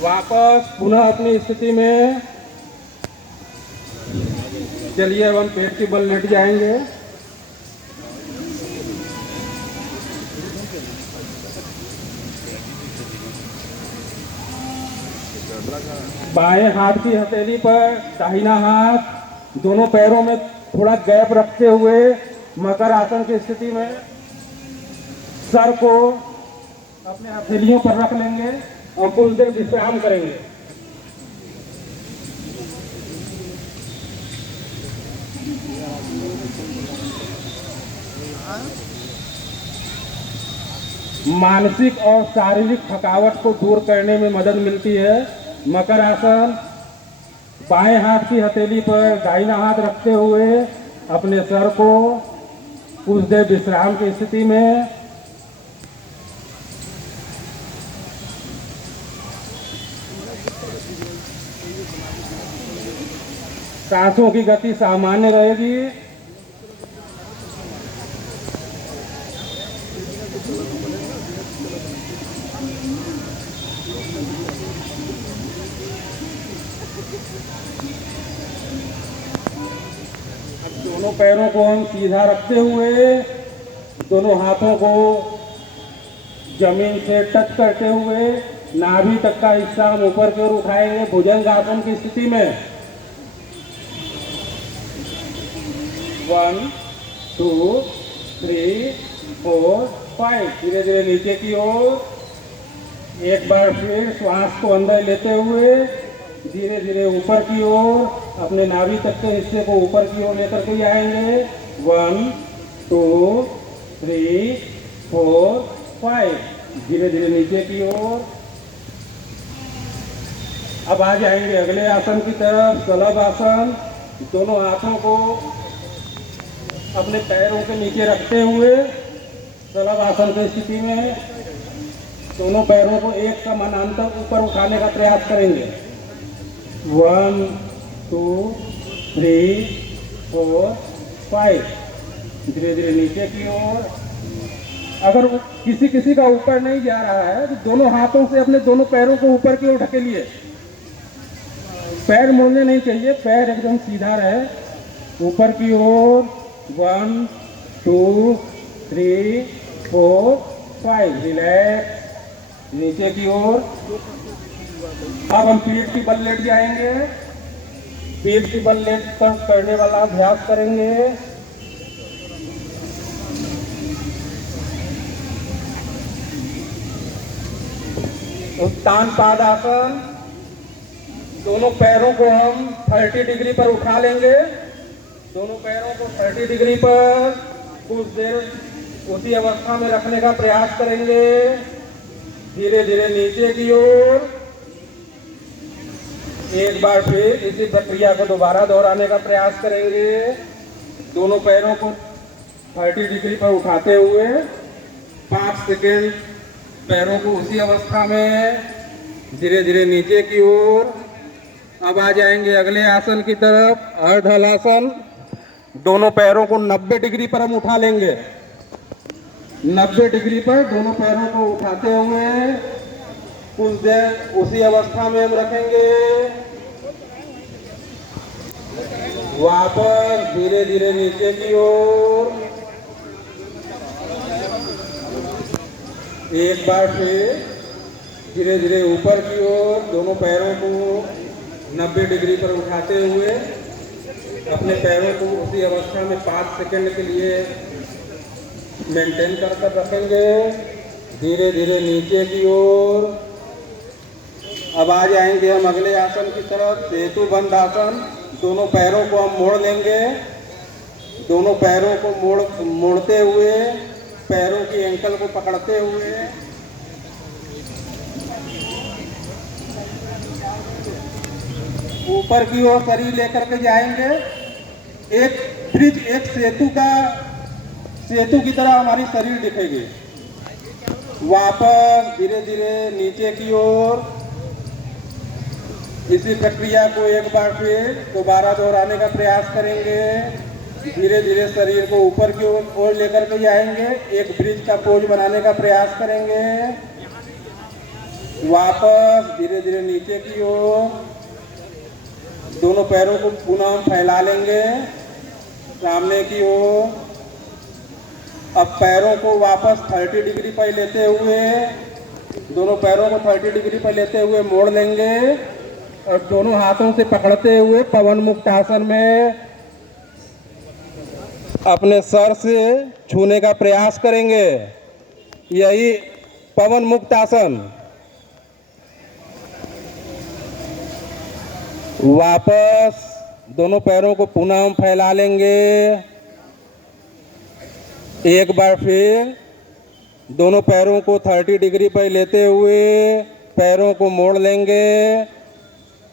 वापस पुनः अपनी स्थिति में चलिए। अब हम पेट के बल लेट जाएंगे। बाएं हाथ की हथेली पर दाहिना हाथ, दोनों पैरों में थोड़ा गैप रखते हुए मकर आसन की स्थिति में सर को अपने हथेलियों पर रख लेंगे और कुछ देर विश्राम करेंगे। मानसिक और शारीरिक थकावट को दूर करने में मदद मिलती है। मकर आसन बाएं हाथ की हथेली पर दाहिना हाथ रखते हुए अपने सर को कुछ देर विश्राम की स्थिति में सांसों की गति सामान्य रहेगी। दोनों पैरों को हम सीधा रखते हुए दोनों हाथों को जमीन से टच करते हुए नाभि तक का हिस्सा हम ऊपर की ओर उठाएंगे भुजंग आसन की स्थिति में। 1 2 3 4 5 धीरे धीरे नीचे की ओर। एक बार फिर श्वास को अंदर लेते हुए धीरे धीरे ऊपर की ओर अपने नाभि तक के हिस्से को ऊपर की ओर लेकर के जाएंगे। 1 2 3 4 5 धीरे धीरे नीचे की ओर। अब आ जाएंगे अगले आसन की तरफ, शलभ आसन। दोनों हाथों को अपने पैरों के नीचे रखते हुए शलभ आसन की स्थिति में दोनों पैरों को एक समानांतर ऊपर उठाने का प्रयास करेंगे। 1 2 3 4 5 धीरे धीरे नीचे की ओर। अगर किसी का ऊपर नहीं जा रहा है तो दोनों हाथों से अपने दोनों पैरों को ऊपर की ओर ढकेलिए। पैर मोड़ने नहीं चाहिए, पैर एकदम सीधा रहे ऊपर की ओर। 1 2 3 4 5 रिलैक्स नीचे की ओर। अब हम पीठ की बल लेट जाएंगे। पीठ की बल लेट करने वाला अभ्यास करेंगे। उत्तान पाद आसन। दोनों पैरों को हम 30 डिग्री पर उठा लेंगे। दोनों पैरों को 30 डिग्री पर कुछ देर उसी अवस्था में रखने का प्रयास करेंगे। धीरे धीरे नीचे की ओर। एक बार फिर इसी प्रक्रिया को दोबारा दोहराने का प्रयास करेंगे। दोनों पैरों को 30 डिग्री पर उठाते हुए 5 सेकेंड पैरों को उसी अवस्था में धीरे धीरे नीचे की ओर। अब आ जाएंगे अगले आसन की तरफ, अर्ध हलासन। दोनों पैरों को 90 डिग्री पर हम उठा लेंगे। 90 डिग्री पर दोनों पैरों को उठाते हुए कुछ देर उसी अवस्था में हम रखेंगे। वापस धीरे धीरे नीचे की ओर। एक बार फिर धीरे धीरे ऊपर की ओर दोनों पैरों को 90 डिग्री पर उठाते हुए अपने पैरों को उसी अवस्था में 5 सेकंड के लिए मेंटेन कर रखेंगे। धीरे धीरे नीचे की ओर। अब आ जाएंगे हम अगले आसन की तरफ, सेतु बंध आसन। दोनों पैरों को हम मोड़ लेंगे। दोनों पैरों को मोड़ते हुए पैरों की एंकल को पकड़ते हुए ऊपर की ओर शरीर लेकर के जाएंगे। एक ब्रिज, एक सेतु की तरह हमारी शरीर दिखेगी। वापस धीरे धीरे नीचे की ओर। इसी प्रक्रिया को एक बार फिर दोबारा दोहराने का प्रयास करेंगे। धीरे धीरे शरीर को ऊपर की ओर लेकर के जाएंगे। एक ब्रिज का पोज बनाने का प्रयास करेंगे। वापस धीरे धीरे नीचे की ओर दोनों पैरों को पुनः हम फैला लेंगे सामने की ओर। अब पैरों को वापस 30 डिग्री पर लेते हुए, दोनों पैरों को 30 डिग्री पर लेते हुए मोड़ लेंगे और दोनों हाथों से पकड़ते हुए पवन मुक्त आसन में अपने सर से छूने का प्रयास करेंगे। यही पवन मुक्त आसन। वापस दोनों पैरों को पुनः हम फैला लेंगे। एक बार फिर दोनों पैरों को 30 डिग्री पर लेते हुए पैरों को मोड़ लेंगे,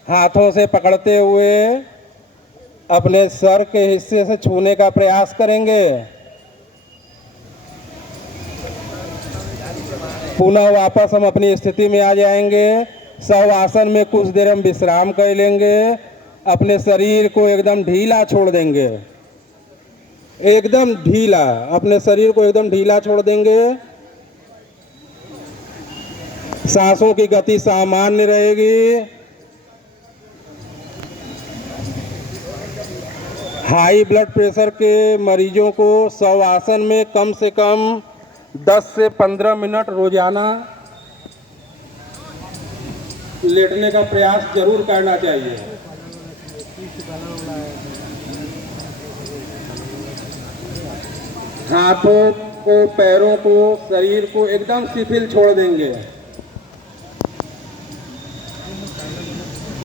हाथों से पकड़ते हुए अपने सर के हिस्से से छूने का प्रयास करेंगे। पुनः वापस हम अपनी स्थिति में आ जाएंगे। शव आसन में कुछ देर हम विश्राम कर लेंगे। अपने शरीर को एकदम ढीला छोड़ देंगे, एकदम ढीला, अपने शरीर को एकदम ढीला छोड़ देंगे। सांसों की गति सामान्य रहेगी। हाई ब्लड प्रेशर के मरीजों को शव आसन में कम से कम 10 से 15 मिनट रोजाना लेटने का प्रयास जरूर करना चाहिए। हाथों को, पैरों को, शरीर को एकदम शिथिल छोड़ देंगे।